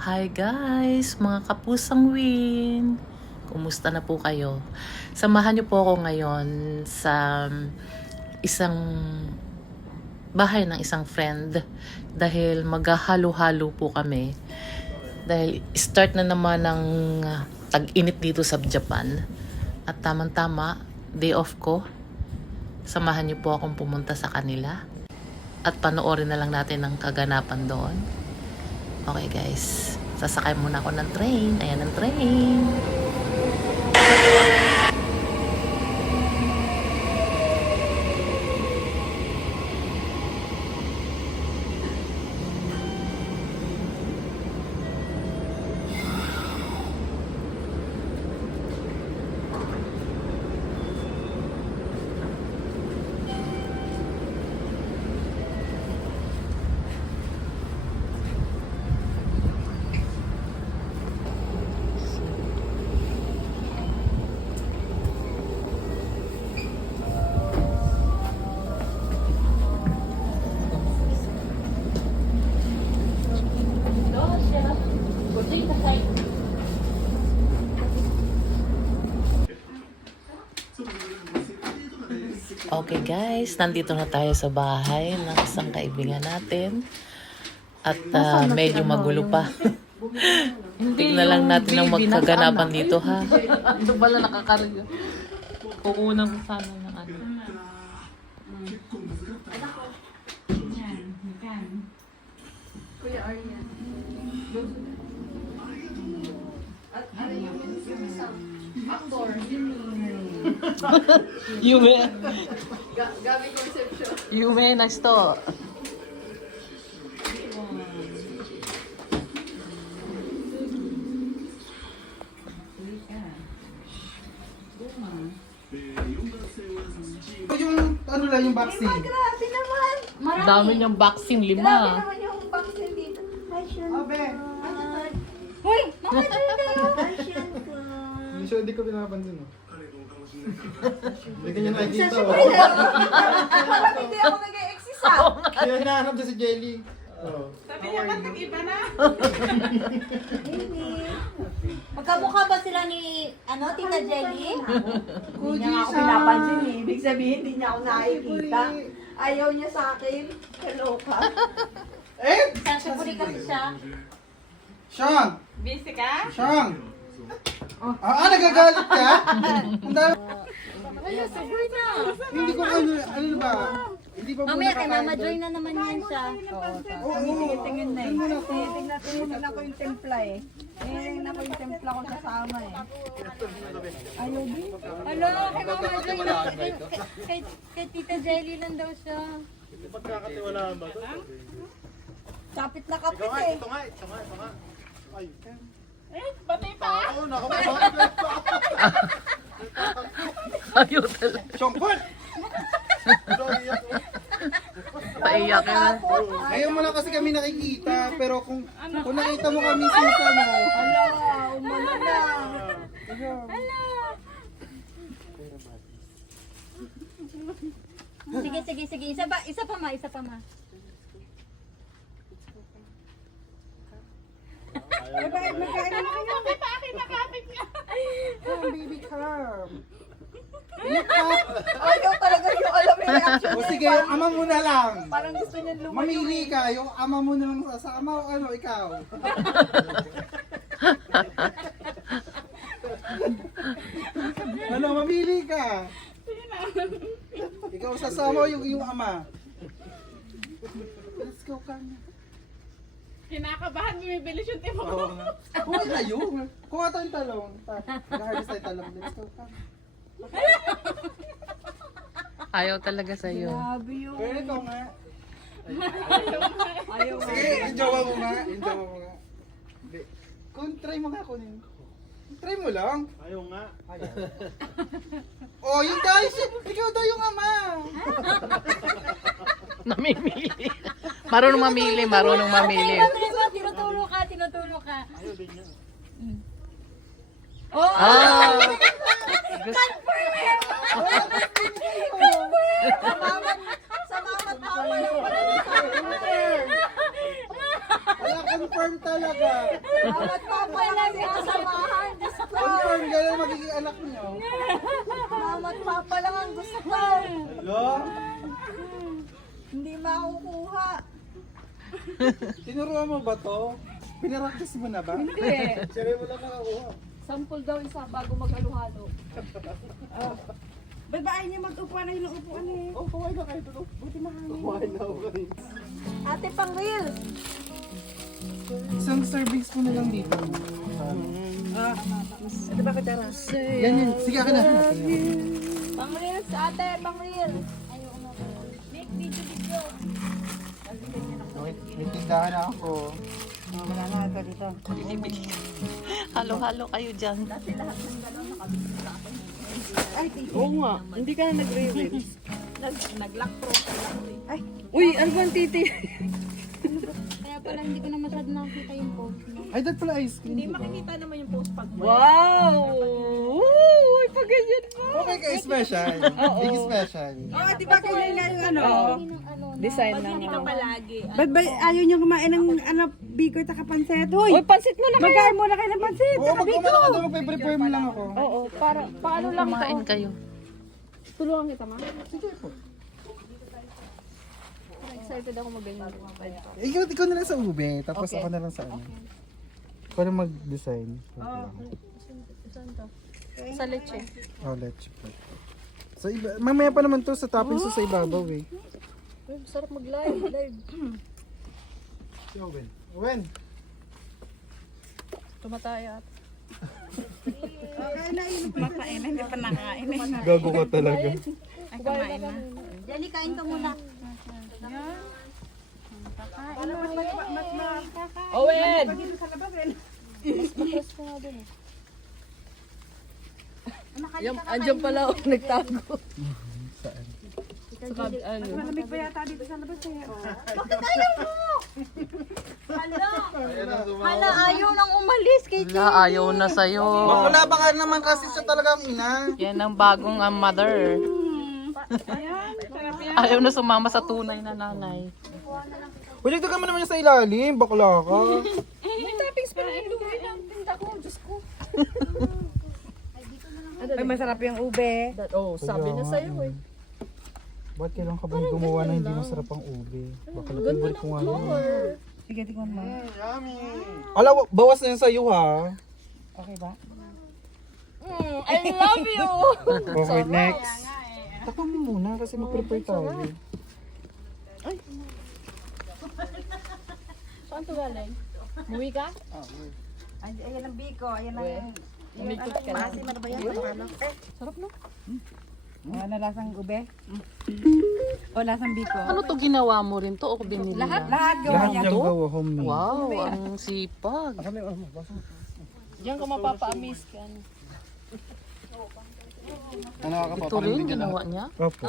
Hi guys, mga kapusang win! Kumusta na po kayo? Samahan niyo po ako ngayon sa isang bahay ng isang friend dahil maghahalo-halo po kami. Dahil start na naman ng tag-init dito sa Japan. At tamang-tama, day off ko. Samahan niyo po akong pumunta sa kanila. At panoorin na lang natin ang kaganapan doon. Okay guys, sasakay muna ako ng train. Ayan ang train. Okay guys, nandito na tayo sa bahay ng isang kaibigan natin. At medyo magulo pa. Tignan lang natin ang magkaganapan dito ha. Ito pala nakakarga. Kukunan ko sana ng ano. Kuya Aryan. At ano yung isang actor? Yume. Gabi Concepcion. Yume, next to. Yung ano lang yung vaccine. Grabe naman! Marami. Dami niyang vaccine, Grabe 5. naman yung vaccine dito. Hi, Sean. Abe. Hoy! Mga Sean kayo! Hi, Sean ko. Hindi ko pinapansin oh. Hindi kanya nakikita Sa oh. Parang hindi ako nag-e-exist ah. Kaya hinahanap siya si Jelly. Oh. Baby. Magkamukha ba sila ni, Tita Jelly? Hindi niya nga ako pinapansin eh. Ibig sabihin, hindi niya ako nakikita. Ayaw niya sa akin. Kaloka. Eh! Sasapuri kasi siya. Shang! Busy ka? Shang! Nagagalit ka? Ang dami. Ayun, sabay na. Hindi ko ano ba? Hindi pa Mamaya kay Mama Joy na naman yan siya. Tingin na eh. Tingnan ko yung templa eh. Tingnan ko yung templa ko kasama eh. Ayaw din. Hello, kay Mama Joy na. Kay Tita Jelly lang daw siya. Pagkakatiwalaan ba ito? Kapit na kapit eh. Ito nga. Ay. Pati pa. Oo, naku. Ayaw talaga. Siyongkol! Paiyak na. Ngayon mo lang kasi kami nakikita, pero kung nakita mo kami sa ano. Ala, umano na. Sige. Isa pa ma. Magkain na kayo. Calm, baby, calm. Ayaw talaga yung alam yung reaction O niya. sige, yung ama mo na lang. Parang gusto niya lumayo. Mamili ka, yung ama mo na lang sa ama o ikaw. Mamili ka. Ikaw sasama yung ama. Let's go, Kanya. Kinakabahan niyo yung bilis yung tipo ko. Oo nga. Kuha na yun. Kuha tayong talong. Nag-harvest tayong talong. Let's go, Kanya. Ayaw talaga sa'yo. Grabe yun. Pero ikaw nga. Ayaw nga. Sige, enjoy mo nga. Hindi. Try mo nga kunin. Try mo lang. Ayaw nga. Oh, yung guys, ikaw daw yung ama. Namimili. Marunong mamili. Tinuturo ka. Ayaw din niya. Oh! Sa mama't mama yung pala. Wala Confirm talaga. Bawat papa lang ang sinasamahan. Diyos ko. Confirm, gano'n magiging anak niyo. Bawat papa lang ang gusto ko. Hello? Hindi makukuha. Tinuruan mo ba to? Pinaraktis mo na ba? Hindi. Siyempre mo lang nakakuha. Sample daw isa bago mag-halo-halo. Ba't ba ayaw niya mag-upuan na yung upuan eh? Oh, kumain na kayo to. Buti mahangin. Kumain na ako kanina. Ate pang reels. Isang servings po na lang dito. Ito ba kita ras? Yan yun. Sige, akin na. Pang reels, ate, pang reels. May tindahan na ako. Halo-halo kayo dyan. Oo nga, hindi ka na nagre-reels. Nag-lock pro. Uy, ano ba ang titi? Kaya pala hindi ko na masyado nakikita yung post mo. Ay, dad pala ice cream. Hindi makikita naman yung post pag Wow! Uy, pag ganyan mo. Okay ka, special. Big special. Oh, di ba kailan nga yung ano? Design Pag na. hindi ka palagi. Ba't ba ayaw niyo kumain ng biko at pansit? Hoy, Uy, pansit mo na kayo. magkain muna kayo ng pansit. Oo, pag kumano ka doon, magpe-prepare mo lang ako. Oo, para paano lang ito? Kumain kayo. Tulungan kita, ma. Sige po. Excited ako mag-ganyan. Ikaw na lang sa ube, tapos ako na lang sa ano. Para mag-design. Sa leche. Oh, let's check. So, mamaya pa naman to sa toppings sa ibabaw eh. Uy, sarap mag-live. Live. Si Owen. Owen! Tumataya. Makain na, hindi pa nakain eh. Gago ka talaga. Ay, kumain na. Jelly, kain ka muna. Owen! Yan, andyan pala ako nagtago. Saan? Sa ano? Malamig pa yata dito sa labas eh. Oh. Hala, ayaw nang umalis kay Wala, ayaw na sa'yo. Wala ba ka naman kasi siya talagang ina? Yan ang bagong mother. Ayaw na sumama sa tunay na nanay. Uy, nagdagan mo naman yung sa ilalim, bakla ka. May toppings pa rin iluwi ng tinda ko. Diyos ko. Ay, masarap yung ube. Oh, sabi na sa'yo eh. Ba't kailan ka ba gumawa na hindi masarap ang ube? Baka favorite ko nga yun. Sige, tikman mo. Ala, bawas na yun sa'yo ha. Okay ba? I love you! Okay, next. Takpan mo muna kasi mag-prepare tayo. Saan to galing? Muwi ka? Ay, ayan ang biko. Ayan ang... Umikot ka lang. Ano ba yan? Sarap no? Ano lasang ube? O lasang biko? Ano to ginawa mo rin to o binili lang? Lahat gawa Lahat niya. niyang gawa homemade. Wow, ang sipag. Diyan ka mapapa-amaze ka. Ito rin ginawa niya. Opo.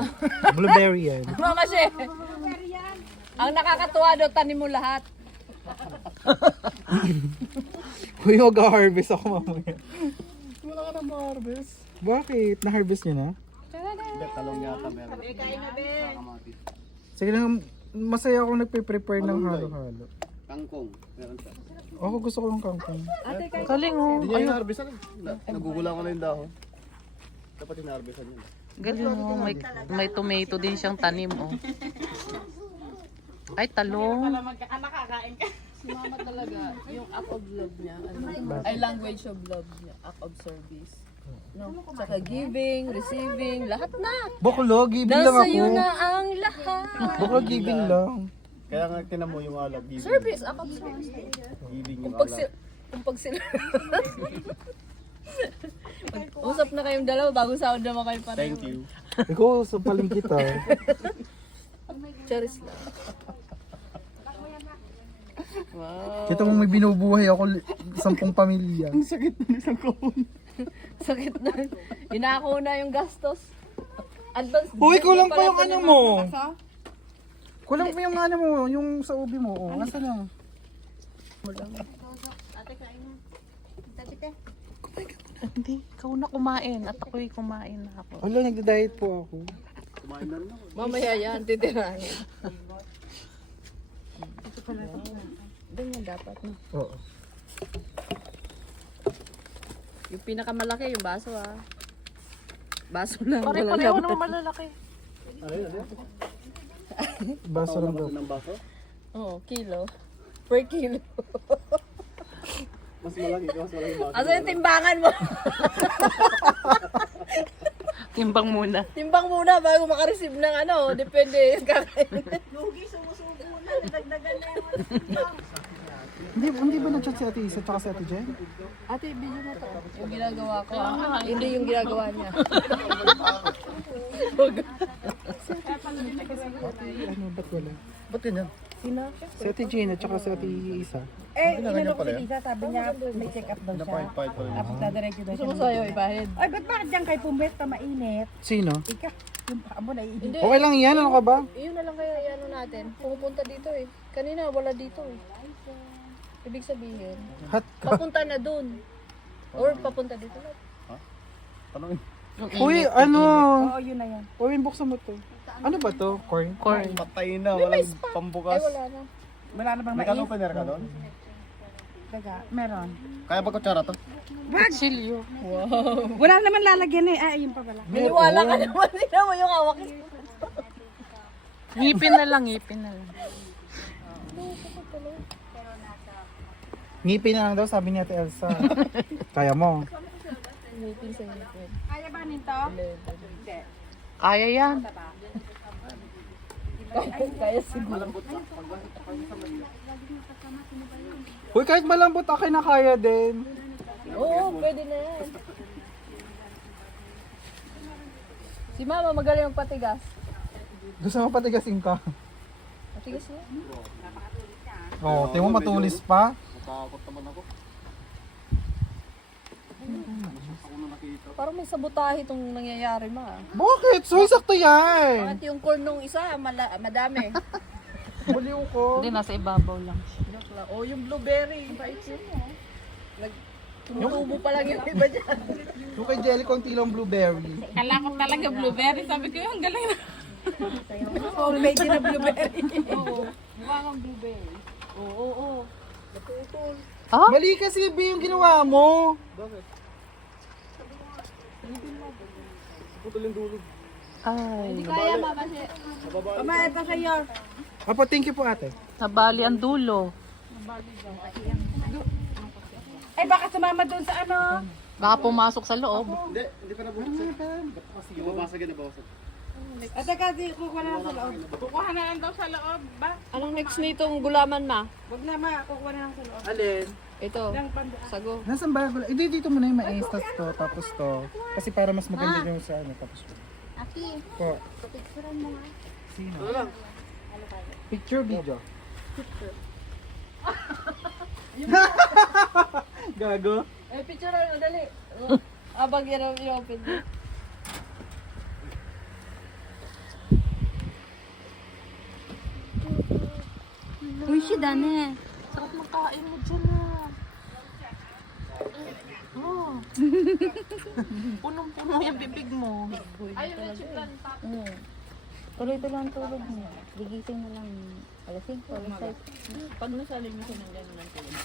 Blueberry yan. Mga kasi, ang nakakatuwa daw, tanim mo lahat. Uy, mag-harvest ako mamaya. Wala ka na ma-harvest. Bakit? Na-harvest niyo na? Sige lang, masaya ako nagpe-prepare ng halo-halo. Kangkong, meron siya. Ako gusto ko ng kangkong. Galing oh. Hindi niya hinarbesan. Nagugulang ko na yung dahon. Dapat hinarbesan yun. Galing oh. May tomato din siyang tanim oh. Ay, talong. Nakakain ka. Si mama talaga, yung act of love niya, ay language of love niya, act of service. No? Saka giving, receiving, lahat na. Baklo, giving lang Nasa ako. iyo na ang lahat. Baklo, giving lang. Kaya nga tinan mo yung alab. Giving. Service, act of service. Giving Kung yung pag, alab. kung pag sila... Usap na kayong dalawa bago sahod naman kayo pareho. Thank you. Ikaw, sa paling kita. Charis lang. Wow. Kita mo may binubuhay ako 10 pamilya. Ang sakit na isang kahon. Sakit na. Inako na yung gastos. Advance. Uy, kulang pa yung ano mo. Kulang pa yung ano mo, yung sa ubi mo. Oh, nasa lang. Hindi, ikaw na kumain at ako'y kumain na ako. Wala, nagda-diet po ako. Kumain na rin ako. Mamaya yan, titirahin. Ganyan dapat, no? Oo. Yung pinakamalaki, yung baso, ah. Baso lang, walang Pare-pareho laman. naman malalaki. Ano yun? Baso lang daw. Ng baso? Oo, kilo. Per kilo. Mas malaki baso. Asa yung timbangan mo? Timbang muna. Timbang muna bago makareceive ng ano. Depende yung kakainin. Lugi, sumusubo na. Nadagdagan na yung Hindi ba nag-chat si Ate Isa tsaka si Ate Jen? Ate, video na to. Yung ginagawa ko. Hindi yung ginagawa niya. Ano, ba't wala? Ba't ganyan? Si Ate Jen at tsaka si Ate Isa. Inano ko si Lisa, sabi niya may check up daw siya. Napahit-pahit pa rin. Tapos dadiretso daw Gusto mo siya. sa'yo, ibahid. Ay, ba't bakit dyan kay Pumbet pa mainit? Sino? Ika, yung paa mo naiinit. Hindi. Okay lang yan, ano ka ba? Yun na lang kaya ano natin. Pumupunta dito eh. Kanina wala dito eh. Ibig sabihin, Hat ka. papunta na dun. Or papunta dito na. Tanongin. Uy, ano? Oo, yun na yan. Uy, buksan mo to. Ano ba to? Corn? Corn. Patay na, walang pambukas. Ay, wala na. Wala na bang May mais? can opener ka doon? Daga, meron. Kaya ba kutsara to? Silyo. Wala naman lalagyan eh. Ah, ayun pa pala. Maniwala ka naman. Tingnan mo yung hawak. Ngipin na lang, ngipin na lang. Ngipin na lang daw, sabi ni Ate Elsa. Kaya mo. Kaya ba nito? Kaya yan. Kaya siguro. Uy, kahit malambot akin na kaya din. Oo, pwede na yan. Si mama magaling magpatigas. Gusto mo patigasin ka? Patigas niya. Oo, tingnan mo matulis pa. Natakot naman ako. Parang may sabotahe itong nangyayari ma. Bakit? So, sakto yan. Bakit yung corn nung isa, madami. Buliw ko. Hindi, nasa ibabaw lang siya. Joke lang. Oh, yung blueberry. Bait yun mo. Tumutubo pa lang yung iba dyan. Yung kay Jelly, konti lang blueberry. Kala ko talaga blueberry. Sabi ko yung galing na. Homemade na blueberry. Mukha kang blueberry. Oo. Mali kasi, B, yung ginawa mo. Putol yung dulo. Ay, Kaya mama siya. Mama, ito sa'yo. Apo, thank you po ate. nabali ang dulo. Ay, baka sumama doon sa ano. Baka pumasok sa loob. Hindi pa nabubuksan. Kasi nababasag yan, nababasag. At teka, kukuha na lang sa loob. Kukuha na lang daw sa loob ba? Anong next nitong gulaman ma? Huwag na ma, kukuha na lang sa loob. Alin? Ito. Sago. Nasaan ba? Hindi, dito muna yung mais, tapos to. Kasi para mas maganda yung sa ano, tapos to. Aki, Po. picturean mo nga. Sino? Picture video. Gago. Eh, picture mo, dali. Abang yan yung open mo. Uy, si Dane. Sarap makain mo dyan ah. Oh. Punong-puno yung bibig mo. Tuloy-tuloy ang tulog mo. Gigising na lang. Alas 5, alas 6. Pag nasalim mo siya ng gano'n ng tulog.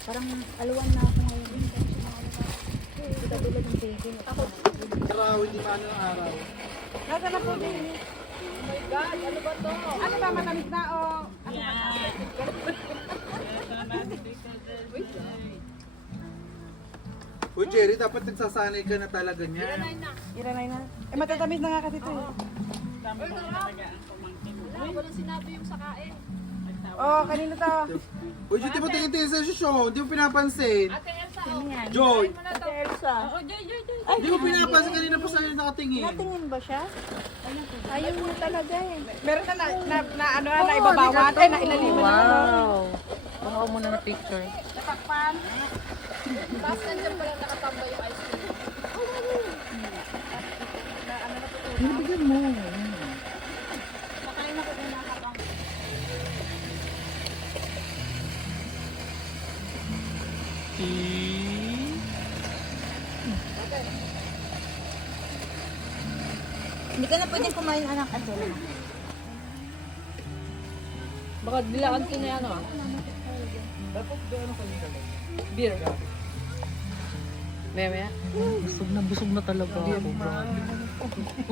Parang aluwan na ako ngayon. Hindi ka tulad ng baby. Araw, hindi maano ang araw. Nasa na po din. Ano ba, matamis na o? Uy, Jerry, dapat nagsasanay ka na talaga niyan. Iranay na. Eh, matatamis na nga kasi ito eh. Oh, kanino to? Uy, di mo tingin-tingin sa show, di mo pinapansin. Joy, Ate Elsa. di mo pinapansin kanina pa sa'yo nakatingin. Tingin ba siya? Ayaw niya talaga eh. Meron na ano na ibabawan. Eh, nailaliman na. Wow. Kuha mo na picture. Tapos nandiyan pala nakatambay yung ice cream. Binibigyan mo. Hindi ka na pwedeng kumain anak at Baka dilaan ko na yan ah. Dapat ano kanina lang. Beer. Maya. Busog na talaga ako.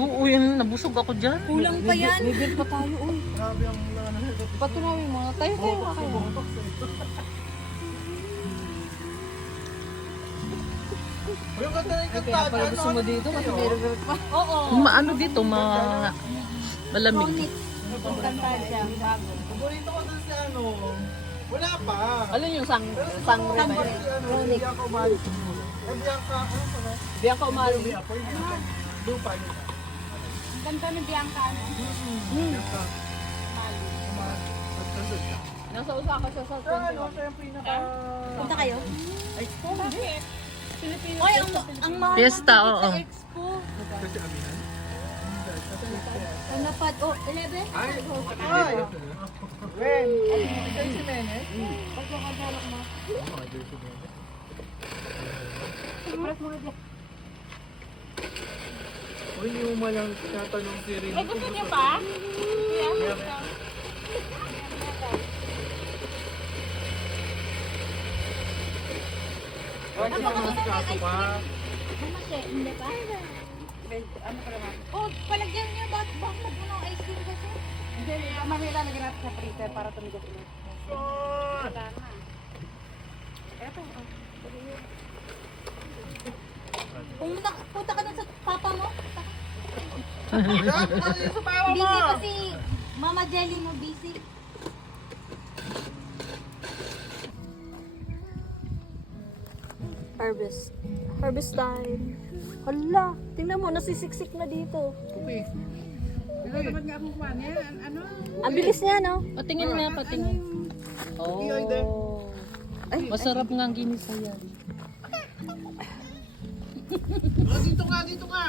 Oo, yun, nabusog ako dyan. Kulang pa yan. May beer pa tayo, uy. Grabe ang ano. Patunawi mo. Tayo nga kayo. Uy, ang ganda na yung Kaya pala gusto mo dito kasi may beer pa. Oo. Maano dito, malamig. Kanta siya. Bago. Paborito ko dun sa ano. Wala pa. Alin yung sangre ba yun? Hindi ako umalis. Hindi ako, ano pa na? Bianca umali. Hindi ako yun. Lupa yun. Ang ganda ni Bianca, ano? Nasa Osaka siya sa Pero ano, 21. siya yung pinaka... Punta kayo? Expo? Oy, ang mahal Fiesta, ng ticket oo. sa Expo. Kasi aminan. Ang lapad. Oh, 11? Ay! When? Ikaw si Menes? Pagkakadalak mo. Iparas mo na dyan. O hindi mo malang tinatanong si Rin. Eh, gusto niyo pa? Bakit ako nasikaso pa? Hindi pa? Ano pa naman? Oh, palagyan niyo. Bakit magpuno ice cream kasi? Hindi, mamaya lalagyan natin sa freezer para tumigas ulit. Wala na. Eto, Punta ka na sa papa mo. Yan! Ano yung sa pawa mo? Busy pa si Mama Jelly mo, busy. Harvest. Harvest time. Hala, tingnan mo, nasisiksik na dito. Okay. Dapat nga akong kuha niya. Ano? Ang bilis niya, no? Patingin nga, patingin. Oh. Masarap nga ang ginisa yan. Dito nga, dito nga!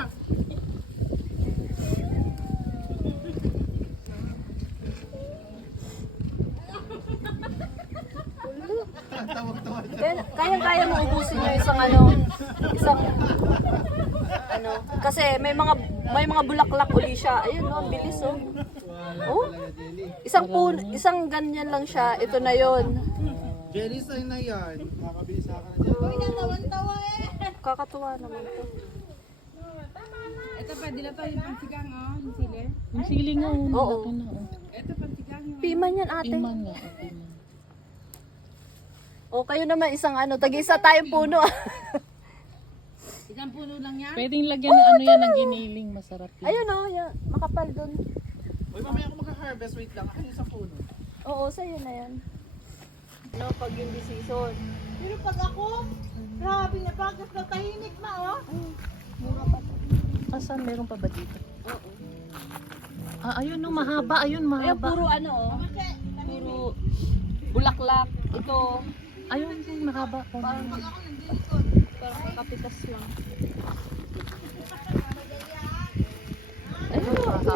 Kayang-kaya mo ubusin yung isang kasi may mga bulaklak uli siya. Ayun, no, ang bilis, oh. Oh. Isang ganyan lang siya. Ito na 'yon. Jelly sign na yan. Makakabisa ka na dyan. Uy, natawan-tawa eh. Kakatuwa naman 'to. Ito pa, dila pa yung pansigang, oh. Yung sili. Yung siling nga, Oo. malaki na. Oh. Ito pansigang yung... Piman yan, ate. Iman nga, piman. O, kayo naman isang tag-isa tayong puno. Isang puno lang yan. Pwedeng lagyan ng ano yan, ng giniling. Masarap yun. Ayun, oh, yan. Makapal dun. Uy, mamaya ako magka-harvest. Wait lang. Ano yung sa puno? Oo, sa'yo na yan. No, pag yung season. Pero pag ako, grabe na pagkas na tahimik ma, oh. Asan, meron pa ba dito? Oo. Ayun, no, mahaba. Ayun, Ayun, mahaba. puro puro bulaklak. Ito, Ayun, mahaba. parang kapitas lang. Ayun, mahaba.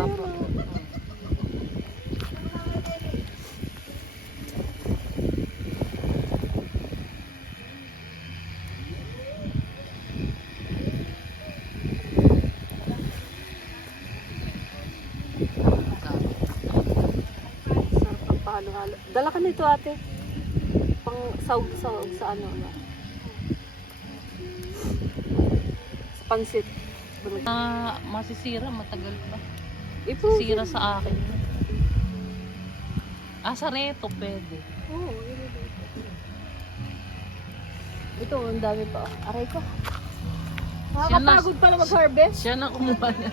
Sarap ang pahalo-halo. Dala ka nito, ate. Pang sahog-sahog sa ano. Sa pansit. Masisira, matagal pa. Ito. Sira sa akin. Sa reto, pwede. Oo, yun ito. Ito, ang dami pa. Aray ko. Siya na- Nakakapagod pala mag-harvest. Siya na kumuha niya.